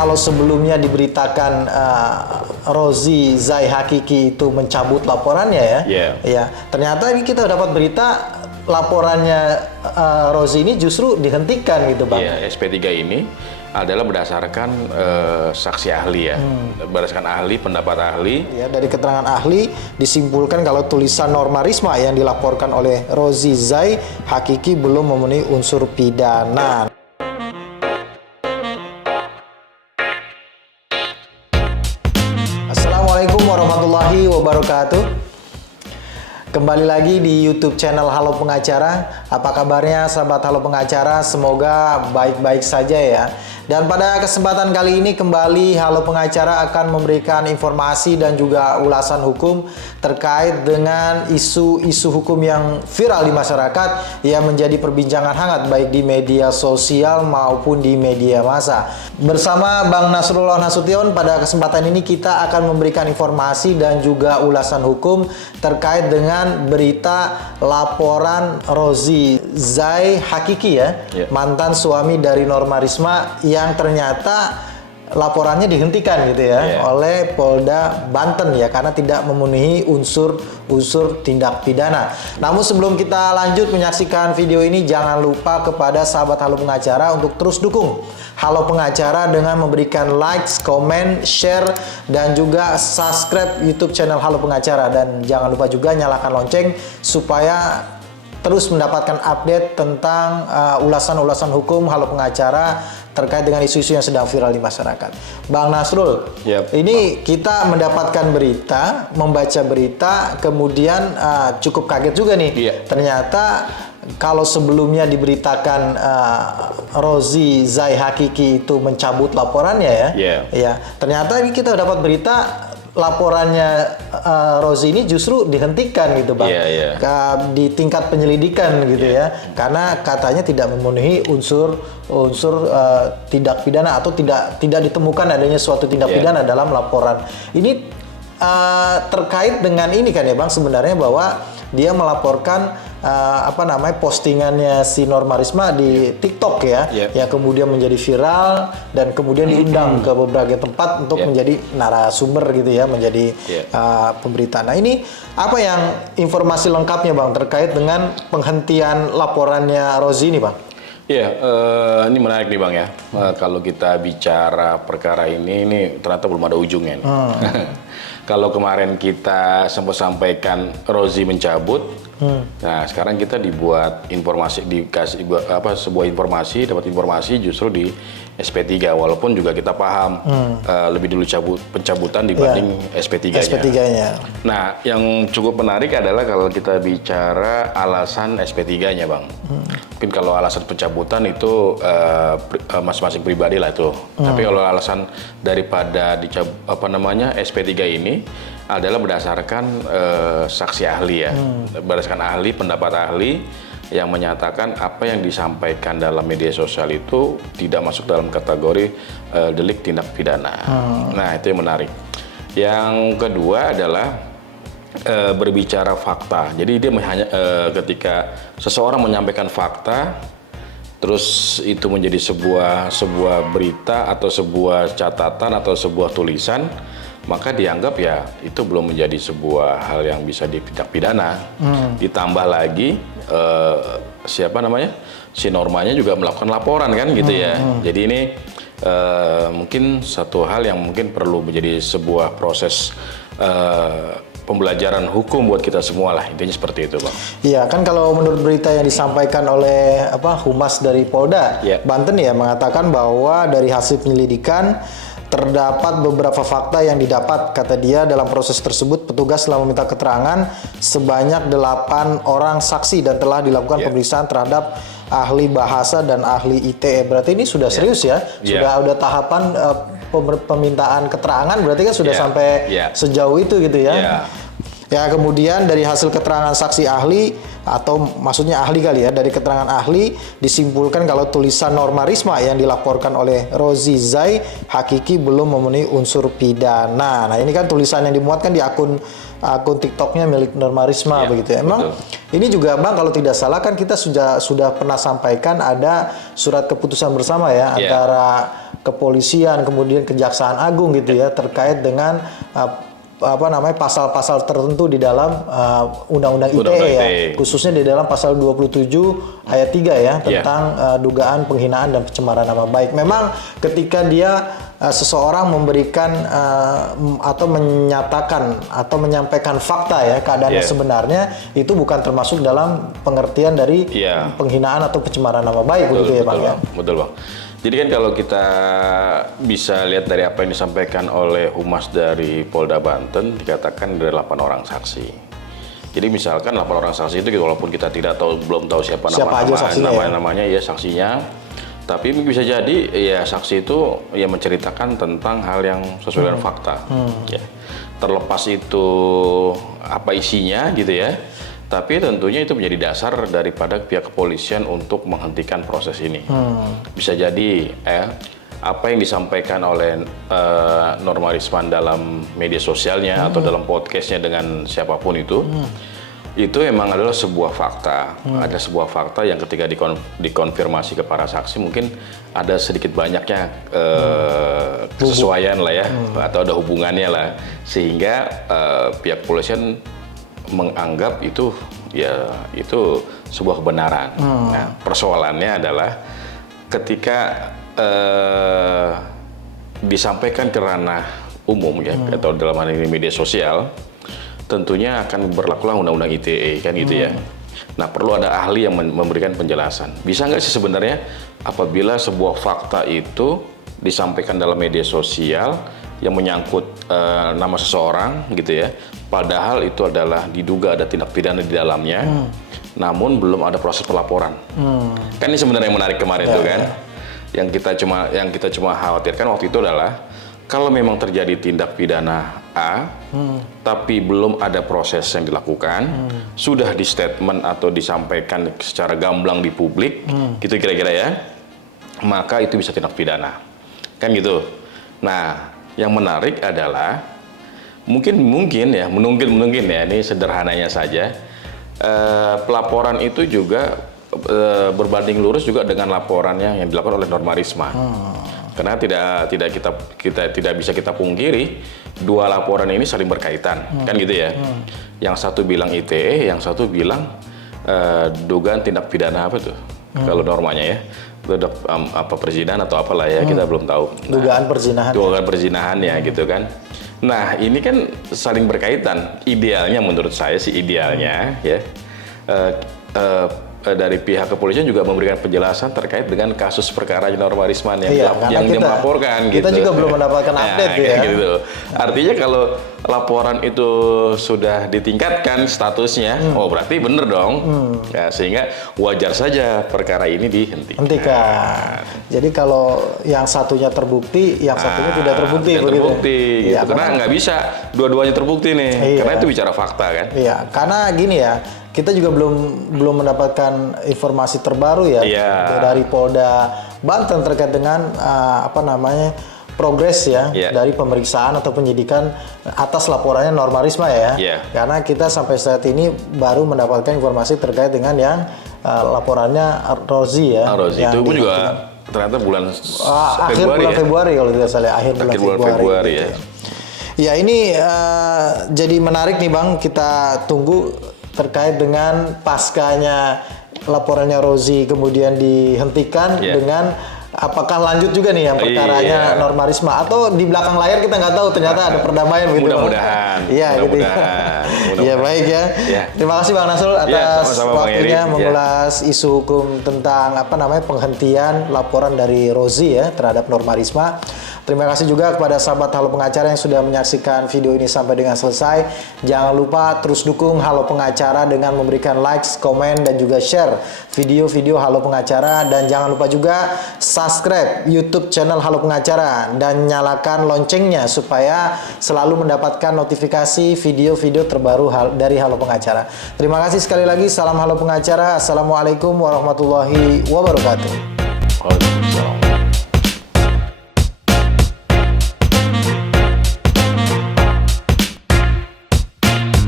kalau sebelumnya diberitakan Rozi Zai Hakiki itu mencabut laporannya ya, ternyata ini kita dapat berita laporannya Rozi ini justru dihentikan gitu Bang. Iya, SP3 ini adalah berdasarkan saksi ahli ya, berdasarkan ahli, pendapat ahli. Ya, dari keterangan ahli disimpulkan kalau tulisan Norma Risma yang dilaporkan oleh Rozi Zai Hakiki belum memenuhi unsur pidana. Assalamualaikum warahmatullahi wabarakatuh. Kembali lagi di YouTube channel Halo Pengacara. Apa kabarnya sahabat Halo Pengacara? Semoga baik-baik saja ya. Dan pada kesempatan kali ini kembali Halo Pengacara akan memberikan informasi dan juga ulasan hukum terkait dengan isu-isu hukum yang viral di masyarakat yang menjadi perbincangan hangat baik di media sosial maupun di media massa. Bersama Bang Nasrullah Nasution, pada kesempatan ini kita akan memberikan informasi dan juga ulasan hukum terkait dengan berita laporan Rozi Zai Hakiki ya, mantan suami dari Norma Risma yang ternyata laporannya dihentikan gitu ya oleh Polda Banten ya karena tidak memenuhi unsur tindak pidana. Namun sebelum kita lanjut menyaksikan video ini, jangan lupa kepada sahabat Halo Pengacara untuk terus dukung Halo Pengacara dengan memberikan likes, komen, share, dan juga subscribe YouTube channel Halo Pengacara. Dan jangan lupa juga nyalakan lonceng supaya terus mendapatkan update tentang ulasan-ulasan hukum Halo Pengacara terkait dengan isu-isu yang sedang viral di masyarakat. Bang Nasrul, ini kita mendapatkan berita, membaca berita, kemudian cukup kaget juga nih. Ternyata kalau sebelumnya diberitakan Rozi Zai Hakiki itu mencabut laporannya ya, ternyata ini kita dapat berita laporannya Rozi ini justru dihentikan gitu Bang, di tingkat penyelidikan gitu ya, karena katanya tidak memenuhi unsur tindak pidana atau tidak ditemukan adanya suatu tindak pidana dalam laporan ini. Terkait dengan ini kan ya Bang, sebenarnya bahwa dia melaporkan postingannya si Norma Risma di TikTok ya, yang kemudian menjadi viral dan kemudian diundang ke beberapa tempat untuk menjadi narasumber gitu ya, menjadi pemberitaan. Nah ini apa yang informasi lengkapnya Bang terkait dengan penghentian laporannya Rozi ini Bang? Ini menarik nih Bang ya. Kalau kita bicara perkara ini ternyata belum ada ujungnya nih. Kalau kemarin kita sempat sampaikan Rozi mencabut, nah sekarang kita dibuat informasi, dikasih sebuah informasi, dapat informasi justru di SP3, walaupun juga kita paham lebih dulu pencabutan dibanding SP3-nya. Nah, yang cukup menarik adalah kalau kita bicara alasan SP3-nya Bang. Mungkin kalau alasan pencabutan itu masing-masing pribadi lah itu. Tapi kalau alasan daripada SP3 ini adalah berdasarkan saksi ahli ya, berdasarkan ahli, pendapat ahli yang menyatakan apa yang disampaikan dalam media sosial itu tidak masuk dalam kategori delik tindak pidana. Nah itu yang menarik. Yang kedua adalah berbicara fakta. Jadi dia hanya ketika seseorang menyampaikan fakta, terus itu menjadi sebuah berita atau sebuah catatan atau sebuah tulisan, maka dianggap ya itu belum menjadi sebuah hal yang bisa ditindak pidana. Ditambah lagi si Normanya juga melakukan laporan kan gitu ya. Jadi ini mungkin satu hal yang mungkin perlu menjadi sebuah proses pembelajaran hukum buat kita semua lah, intinya seperti itu Bang. Iya kan, kalau menurut berita yang disampaikan oleh Humas dari Polda Banten ya, mengatakan bahwa dari hasil penyelidikan terdapat beberapa fakta yang didapat, kata dia. Dalam proses tersebut petugas telah meminta keterangan sebanyak 8 orang saksi dan telah dilakukan pemeriksaan terhadap ahli bahasa dan ahli ITE. Berarti ini sudah serius ya, sudah tahapan pemintaan keterangan, berarti kan sudah sampai sejauh itu gitu ya. Ya, kemudian dari hasil keterangan saksi ahli, atau maksudnya ahli kali ya, dari keterangan ahli disimpulkan kalau tulisan Norma Risma yang dilaporkan oleh Rozi Zai Hakiki belum memenuhi unsur pidana. Nah ini kan tulisan yang dimuatkan di akun akun TikToknya milik Norma Risma begitu ya. Emang ini juga Bang kalau tidak salah kan kita sudah pernah sampaikan ada surat keputusan bersama ya antara kepolisian kemudian Kejaksaan Agung gitu ya terkait dengan pasal-pasal tertentu di dalam Undang-Undang ITE ya, khususnya di dalam pasal 27 ayat 3 ya tentang dugaan penghinaan dan pencemaran nama baik. Memang ketika dia seseorang memberikan atau menyatakan atau menyampaikan fakta ya keadaannya sebenarnya itu bukan termasuk dalam pengertian dari penghinaan atau pencemaran nama baik begitu ya Bang ya. Betul Bang. Jadi kan kalau kita bisa lihat dari apa yang disampaikan oleh Humas dari Polda Banten, dikatakan ada 8 orang saksi. Jadi misalkan 8 orang saksi itu walaupun kita belum tahu siapa namanya ya saksinya, tapi bisa jadi ya saksi itu ya menceritakan tentang hal yang sesuai dengan fakta. Ya. Terlepas itu apa isinya gitu ya. Tapi tentunya itu menjadi dasar daripada pihak kepolisian untuk menghentikan proses ini. Bisa jadi apa yang disampaikan oleh Norma Risma dalam media sosialnya atau dalam podcastnya dengan siapapun itu memang adalah sebuah fakta. Ada sebuah fakta yang ketika dikonfirmasi ke para saksi mungkin ada sedikit banyaknya kesesuaian lah ya, atau ada hubungannya lah, sehingga pihak kepolisian menganggap itu sebuah kebenaran. Nah, persoalannya adalah ketika disampaikan ke ranah umum ya atau dalam hal ini media sosial, tentunya akan berlakulah Undang-Undang ITE kan gitu ya. Nah, perlu ada ahli yang memberikan penjelasan. Bisa nggak sih sebenarnya apabila sebuah fakta itu disampaikan dalam media sosial yang menyangkut nama seseorang gitu ya, padahal itu adalah diduga ada tindak pidana di dalamnya, namun belum ada proses pelaporan. Kan ini sebenarnya yang menarik kemarin tuh kan. Yang kita cuma khawatirkan waktu itu adalah kalau memang terjadi tindak pidana A, tapi belum ada proses yang dilakukan, sudah di statement atau disampaikan secara gamblang di publik, gitu kira-kira ya, maka itu bisa tindak pidana, kan gitu. Nah, yang menarik adalah mungkin ya, ini sederhananya saja, pelaporan itu juga berbanding lurus juga dengan laporannya yang dilakukan oleh Norma Risma. Karena kita tidak bisa kita pungkiri dua laporan ini saling berkaitan, kan gitu ya. Yang satu bilang ITE, yang satu bilang dugaan tindak pidana apa tuh? Kalau normanya ya, apa perzinahan atau apalah ya, kita belum tahu. Dugaan perzinahan. Dugaan perzinahan ya gitu kan. Nah, ini kan saling berkaitan. Idealnya menurut saya sih idealnya ya. Dari pihak kepolisian juga memberikan penjelasan terkait dengan kasus perkara Norma Risma yang dia melaporkan. Kita juga belum mendapatkan update ya. Gitu. Artinya kalau laporan itu sudah ditingkatkan statusnya, oh berarti bener dong. Ya, sehingga wajar saja perkara ini dihentikan. Jadi kalau yang satunya terbukti, yang satunya tidak terbukti. Gitu. Ya, karena nggak bisa dua-duanya terbukti nih. Karena itu bicara fakta kan. Iya, karena gini ya. Kita juga belum mendapatkan informasi terbaru ya dari Polda Banten terkait dengan progres ya dari pemeriksaan atau penyidikan atas laporannya Norma Risma ya. Karena kita sampai saat ini baru mendapatkan informasi terkait dengan yang laporannya Rozi ya. Rozi itu pun juga ternyata akhir bulan Februari kalau tidak salah, akhir bulan Februari ya. Ya ini jadi menarik nih Bang, kita tunggu terkait dengan paskanya laporannya Rozi kemudian dihentikan dengan apakah lanjut juga nih yang perkaranya Norma Risma atau di belakang layar kita nggak tahu, ternyata ada perdamaian gitu. Mudah-mudahan. Iya gitu. Iya baik ya. Terima kasih Bang Nasrul atas waktunya mengulas isu hukum tentang penghentian laporan dari Rozi ya terhadap Norma Risma. Terima kasih juga kepada sahabat Halo Pengacara yang sudah menyaksikan video ini sampai dengan selesai. Jangan lupa terus dukung Halo Pengacara dengan memberikan likes, komen, dan juga share video-video Halo Pengacara. Dan jangan lupa juga subscribe YouTube channel Halo Pengacara dan nyalakan loncengnya supaya selalu mendapatkan notifikasi video-video terbaru dari Halo Pengacara. Terima kasih sekali lagi. Salam Halo Pengacara. Assalamualaikum warahmatullahi wabarakatuh.